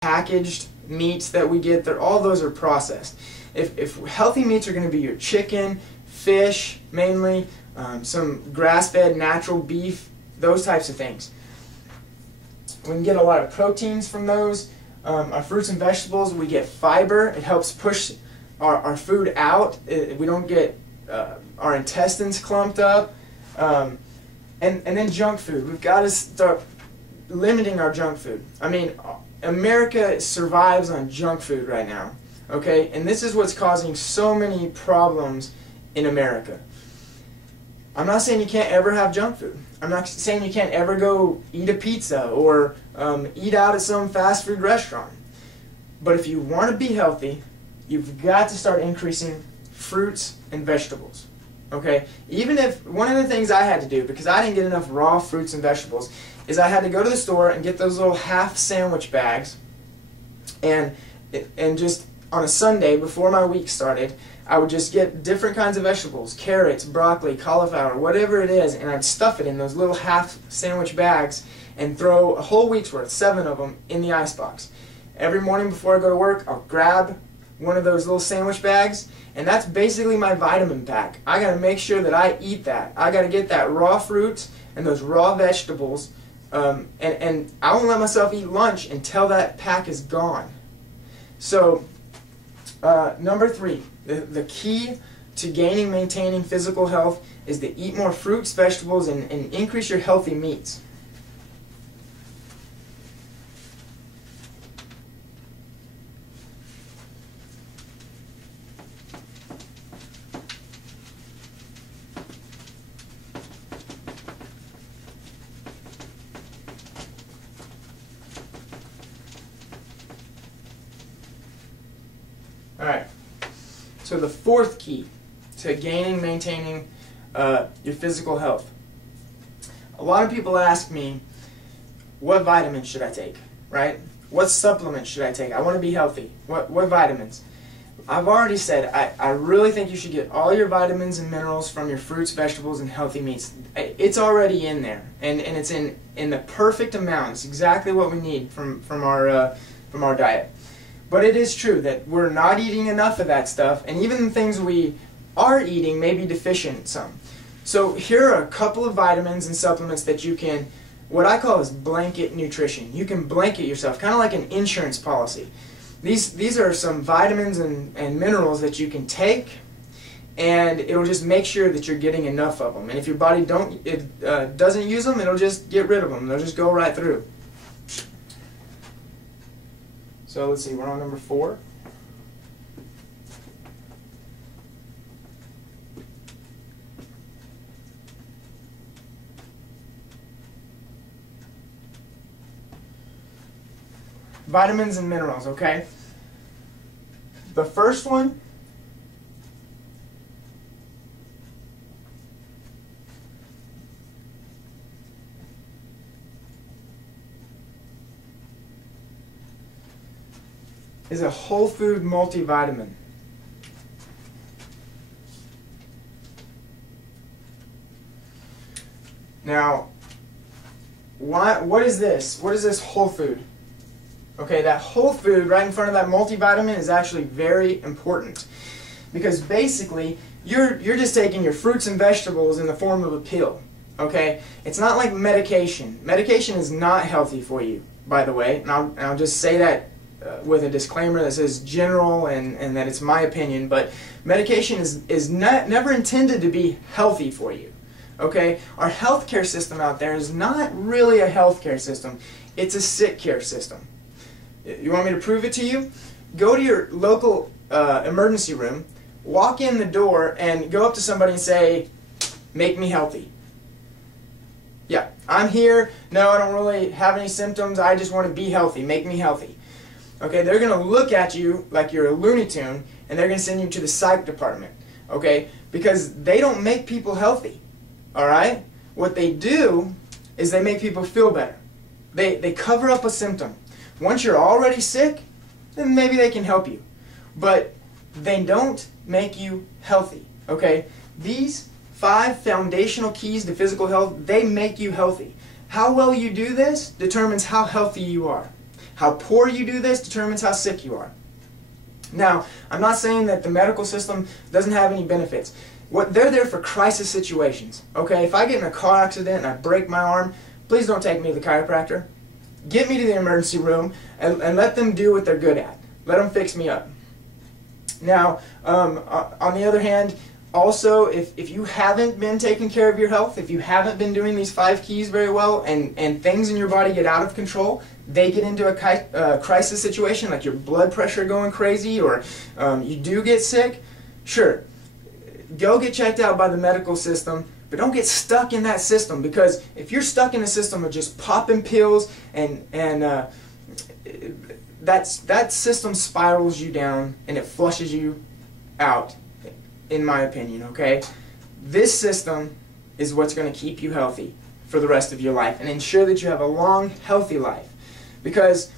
packaged meats that we get, all those are processed. If healthy meats are going to be your chicken, fish mainly, some grass-fed natural beef, those types of things. We can get a lot of proteins from those. Our fruits and vegetables, we get fiber. It helps push our food out. We don't get our intestines clumped up. And then junk food. We've got to start limiting our junk food. I mean, America survives on junk food right now. Okay? And this is what's causing so many problems in America. I'm not saying you can't ever have junk food. I'm not saying you can't ever go eat a pizza or eat out at some fast food restaurant. But if you want to be healthy, you've got to start increasing fruits and vegetables. Okay? Even if, one of the things I had to do, because I didn't get enough raw fruits and vegetables, is I had to go to the store and get those little half sandwich bags, and just on a Sunday before my week started, I would just get different kinds of vegetables, carrots, broccoli, cauliflower, whatever it is, and I'd stuff it in those little half sandwich bags and throw a whole week's worth, 7 of them, in the icebox. Every morning before I go to work, I'll grab one of those little sandwich bags, and that's basically my vitamin pack. I got to make sure that I eat that. I got to get that raw fruits and those raw vegetables, and I won't let myself eat lunch until that pack is gone. So, number 3, the key to gaining, maintaining physical health is to eat more fruits, vegetables, and increase your healthy meats. Alright, so the 4th key to gaining, maintaining your physical health. A lot of people ask me, what vitamins should I take, right? What supplements should I take? I want to be healthy. What vitamins? I've already said, I really think you should get all your vitamins and minerals from your fruits, vegetables, and healthy meats. It's already in there, and it's in the perfect amount. It's exactly what we need from our diet. But it is true that we're not eating enough of that stuff, and even the things we are eating may be deficient in some. So here are a couple of vitamins and supplements that you can, what I call is blanket nutrition. You can blanket yourself, kind of like an insurance policy. These are some vitamins and minerals that you can take, and it'll just make sure that you're getting enough of them. And if your body doesn't use them, it'll just get rid of them. They'll just go right through. So let's see, we're on number 4. Vitamins and minerals, okay? The first one is a whole food multivitamin. Now, what is this? What is this whole food? Okay, that whole food right in front of that multivitamin is actually very important, because basically you're just taking your fruits and vegetables in the form of a pill. Okay, it's not like medication. Medication is not healthy for you, by the way, and I'll just say that with a disclaimer that says general and that it's my opinion, but medication is never intended to be healthy for you. Okay, our healthcare system out there is not really a healthcare system. It's a sick care system. You want me to prove it to you? Go to your local emergency room, walk in the door, and go up to somebody and say, "Make me healthy." Yeah, I'm here. No, I don't really have any symptoms. I just want to be healthy. Make me healthy. Okay, they're going to look at you like you're a Looney Tune, and they're going to send you to the psych department. Okay, because they don't make people healthy. All right? What they do is they make people feel better. They cover up a symptom. Once you're already sick, then maybe they can help you. But they don't make you healthy. Okay? These 5 foundational keys to physical health, they make you healthy. How well you do this determines how healthy you are. How poor you do this determines how sick you are. Now, I'm not saying that the medical system doesn't have any benefits. They're there for crisis situations. Okay, if I get in a car accident and I break my arm, please don't take me to the chiropractor. Get me to the emergency room and let them do what they're good at. Let them fix me up. Now, on the other hand, also, if you haven't been taking care of your health, if you haven't been doing these 5 keys very well, and things in your body get out of control, they get into a crisis situation, like your blood pressure going crazy, or you do get sick, sure, go get checked out by the medical system, but don't get stuck in that system, because if you're stuck in a system of just popping pills and that system spirals you down and it flushes you out, in my opinion, okay? This system is what's going to keep you healthy for the rest of your life and ensure that you have a long, healthy life. Because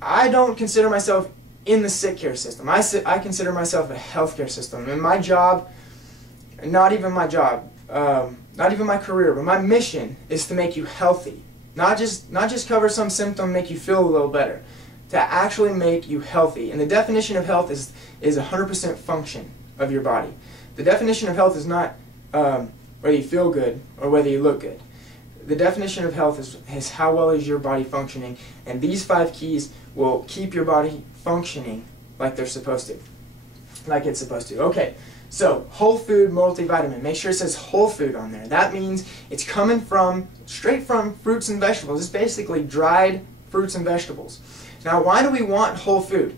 I don't consider myself in the sick care system. I consider myself a healthcare system. And my job, not even my job, not even my career, but my mission is to make you healthy. Not just cover some symptom, make you feel a little better. To actually make you healthy. And the definition of health is 100% function of your body. The definition of health is not whether you feel good or whether you look good. The definition of health is how well is your body functioning, and these 5 keys will keep your body functioning like they're supposed to. Like it's supposed to. Okay, so whole food multivitamin. Make sure it says whole food on there. That means it's coming straight from fruits and vegetables. It's basically dried fruits and vegetables. Now, why do we want whole food?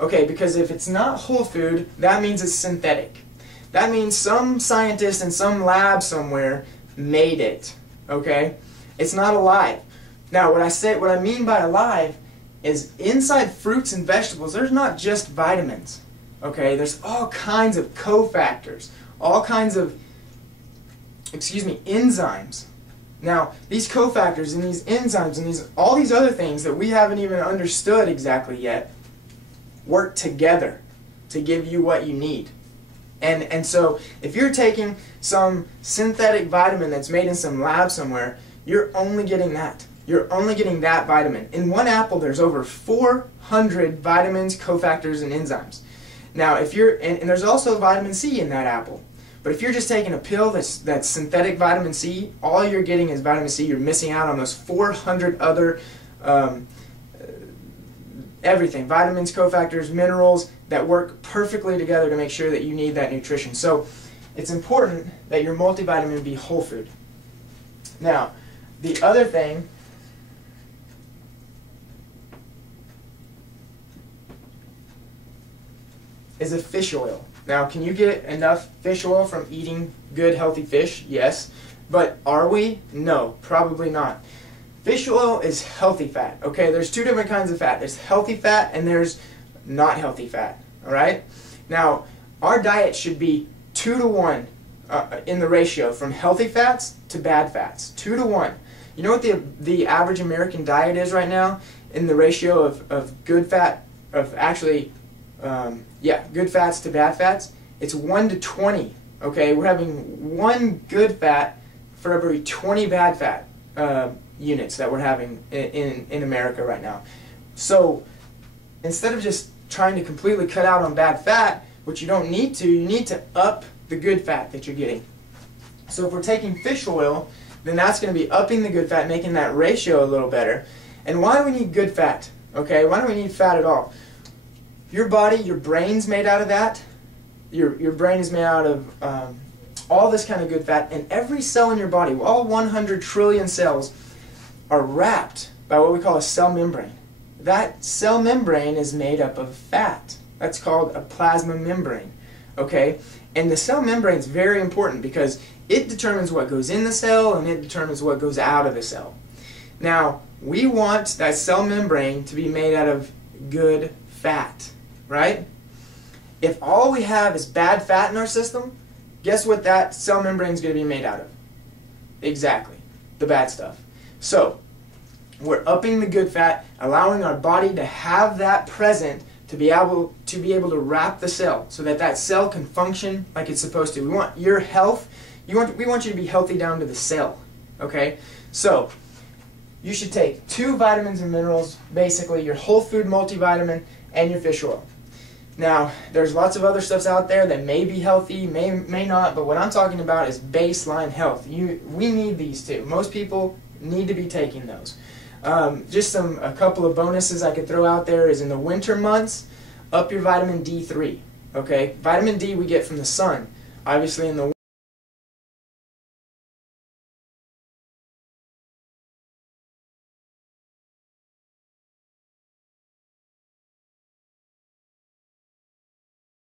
Okay, because if it's not whole food, that means it's synthetic. That means some scientist in some lab somewhere made it. Okay? It's not alive. Now, what I mean by alive is inside fruits and vegetables, there's not just vitamins. Okay? There's all kinds of cofactors, all kinds of, enzymes. Now, these cofactors and these enzymes and all these other things that we haven't even understood exactly yet work together to give you what you need. And so if you're taking some synthetic vitamin that's made in some lab somewhere, you're only getting that. You're only getting that vitamin. In one apple, there's over 400 vitamins, cofactors, and enzymes. Now, if you're, and there's also vitamin C in that apple. But if you're just taking a pill that's synthetic vitamin C, all you're getting is vitamin C. You're missing out on those 400 other everything, vitamins, cofactors, minerals that work perfectly together to make sure that you need that nutrition. So it's important that your multivitamin be whole food. Now, the other thing is a fish oil. Now, can you get enough fish oil from eating good, healthy fish? Yes. But are we? No, probably not. Fish oil is healthy fat. Okay, there's 2 different kinds of fat. There's healthy fat and there's not healthy fat. All right? Now, our diet should be 2 to 1 in the ratio from healthy fats to bad fats. 2 to 1. You know what the average American diet is right now in the ratio of good fat, good fats to bad fats? It's 1 to 20. Okay, we're having 1 good fat for every 20 bad fat units that we're having in America right now. So instead of just trying to completely cut out on bad fat, which you don't need to, you need to up the good fat that you're getting. So if we're taking fish oil, then that's going to be upping the good fat, making that ratio a little better. And why do we need good fat? Okay, why do we need fat at all? Your body, your brain's made out of that. Your brain is made out of all this kind of good fat, and every cell in your body, all 100 trillion cells, are wrapped by what we call a cell membrane. That cell membrane is made up of fat. That's called a plasma membrane. Okay? And the cell membrane is very important because it determines what goes in the cell and it determines what goes out of the cell. Now, we want that cell membrane to be made out of good fat, right? If all we have is bad fat in our system, guess what that cell membrane is going to be made out of? Exactly, the bad stuff. So, we're upping the good fat, allowing our body to have that present to be able to wrap the cell so that that cell can function like it's supposed to. We want your health. We want you to be healthy down to the cell. Okay? So, you should take 2 vitamins and minerals, basically your whole food multivitamin and your fish oil. Now, there's lots of other stuffs out there that may be healthy, may not, but what I'm talking about is baseline health. We need these two. Most people need to be taking those. Just a couple of bonuses I could throw out there is in the winter months, up your vitamin D3. Okay, vitamin D we get from the sun. Obviously in the